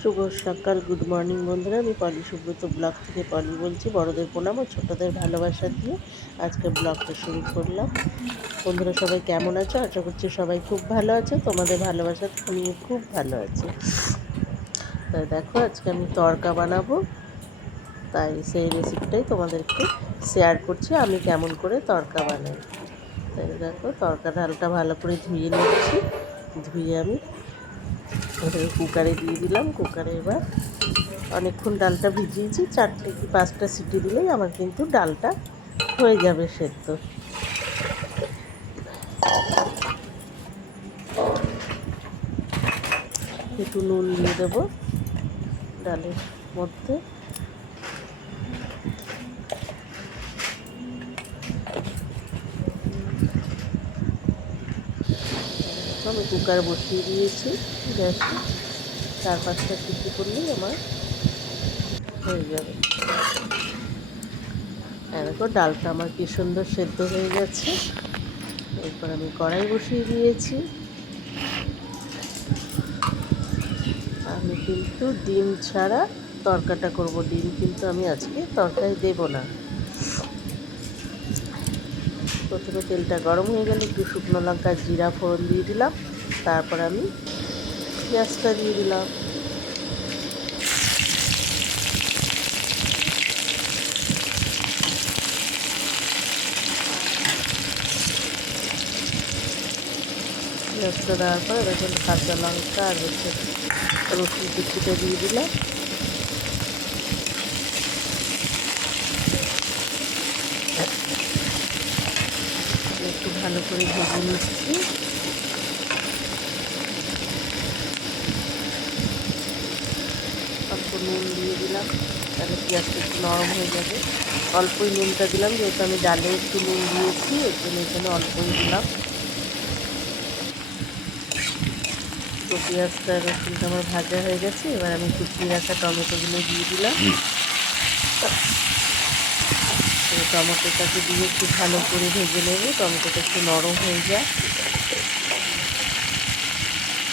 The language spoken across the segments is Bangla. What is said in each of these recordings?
শুভ সকাল গুড মর্নিং বন্ধুরা। আমি পলি, সুব্রত ব্লগ থেকে পলি বলছি। বড়দের প্রণাম ও ছোটদের ভালোবাসা দিয়ে আজকে ব্লগটা শুরু করলাম। বন্ধুরা, সবাই কেমন আছো? আশা করছি সবাই খুব ভালো আছে। তোমাদের ভালোবাসা আমি খুব ভালো আছি। তাই দেখো, আজকে আমি তরকা বানাবো। তাই সেই রেসিপিটাই তোমাদেরকে শেয়ার করছি, আমি কেমন করে তরকা বানাই। তাই দেখো, তরকা ডালটা ভালো করে ধুয়ে নিচ্ছি। ধুয়ে আমি কুকারে দিয়ে দিলাম। কুকারে এবার অনেকক্ষণ ডালটা ভিজিয়েছি। চারটে কি পাঁচটা সিটি দিলেই আমার কিন্তু ডালটা হয়ে যাবে সেদ্ধ। একটু নুন দিয়ে দেবো ডালের মধ্যে। আমি কুকার বসিয়ে দিয়েছি। গ্যাসে চার পাঁচটা সিটি করলেই আমার হয়ে যাবে। দেখো ডালটা আমার কি সুন্দর সেদ্ধ হয়ে গেছে। এরপর আমি কড়াই বসিয়ে দিয়েছি। আমি কিন্তু ডিম ছাড়া তরকাটা করব। ডিম কিন্তু আমি আজকে তরকারি দেব না। প্রথমে তেলটা গরম হয়ে গেলে একটু শুকনো লঙ্কা, জিরা, ফোড়ন দিয়ে দিলাম। তারপর আমি পেঁয়াজটা দিয়ে দিলাম। পেঁয়াজটা দেওয়ার পর দেখুন কাঁচা লঙ্কা আর হচ্ছে রসুন কুচিটা দিয়ে দিলাম একটু ভালো করে ভেজে নিচ্ছি। অল্প নুন দিয়ে দিলাম, তাহলে পেঁয়াজটা একটু নরম হয়ে যাবে। অল্পই নুনটা দিলাম, যেহেতু আমি ডালে একটু নুন দিয়েছি এর জন্য এখানে অল্পই দিলাম। তো পেঁয়াজটা রসুনটা আমার ভাজা হয়ে গেছে, এবার আমি কুচিয়ে রাখা টমেটোগুলো দিয়ে দিলাম। টমেটোটাকে দিয়ে একটু ভালো করে ভেজে নেব, টমেটোটা একটু নরম হয়ে যায়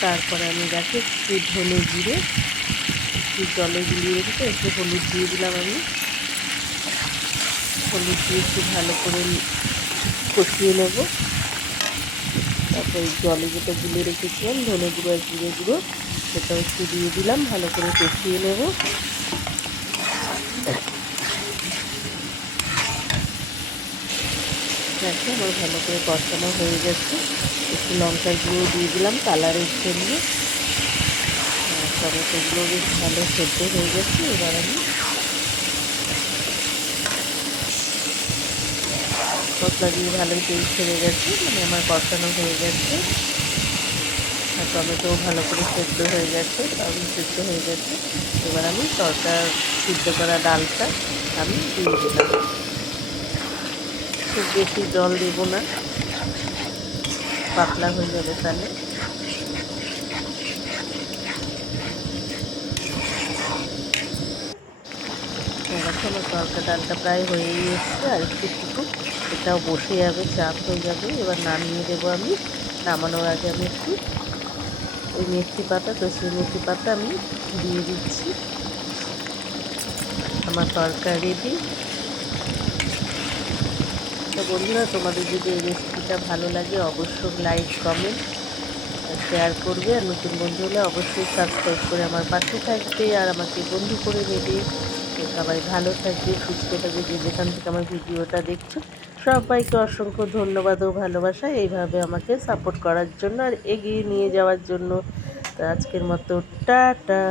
তারপরে আমি দেখো একটু ধনে জিরে একটু জলে গুলিয়ে রেখে একটু হলুদ দিয়ে দিলাম আমি। হলুদ দিয়ে একটু ভালো করে কষিয়ে নেব। তারপরে জলে যেটা গুলে রেখেছিলাম, ধনে গুঁড়ো আর জিরে গুঁড়ো, সেটাও একটু দিয়ে দিলাম, ভালো করে কষিয়ে নেব। দেখো আমার ভালো করে কষানো হয়ে গেছে। একটু লঙ্কার গুঁড়ো দিয়ে দিলাম কালারের জন্য। টমেটোগুলো বেশ ভালো সেদ্ধ হয়ে গেছে, এবার আমি মশলা দিয়ে ভালোই তেল ছেড়ে গেছে মানে আমার কষানো হয়ে গেছে। আর টমেটোও ভালো করে সেদ্ধ হয়ে গেছে সবই সেদ্ধ হয়ে গেছে। এবার আমি তরকার সিদ্ধ করা ডালটা আমি দিয়ে দিলাম। খুব বেশি জল দেব না। পাতলা হয়ে যাবে তাহলে। এখন তরকা ডালটা প্রায় হয়েই এসছে, আর একটু ফুটুক এটাও বসে যাবে, চাপ হয়ে যাবে। এবার নামিয়ে দেবো আমি। নামানোর আগে আমি একটু ওই মেথি পাতা তো সেই মেথি পাতা আমি দিয়ে দিচ্ছি। আমার তরকা রেডি তো বন্ধুরা, তোমাদের যদি এই রেসিপিটা ভালো লাগে, অবশ্যই লাইক কমেন্ট শেয়ার করবে। আর নতুন বন্ধু হলে অবশ্যই সাবস্ক্রাইব করে আমার পাশে থাকবে আর আমাকে বন্ধু করে নেবে। সবাই ভালো থাকবে, সুস্থ থাকবে, যে যেখান থেকে আমার ভিডিওটা দেখছ। সবাইকে অসংখ্য ধন্যবাদ ও ভালোবাসা। এইভাবে আমাকে সাপোর্ট করার জন্য আর এগিয়ে নিয়ে যাওয়ার জন্য। তো আজকের মতো, টাটা।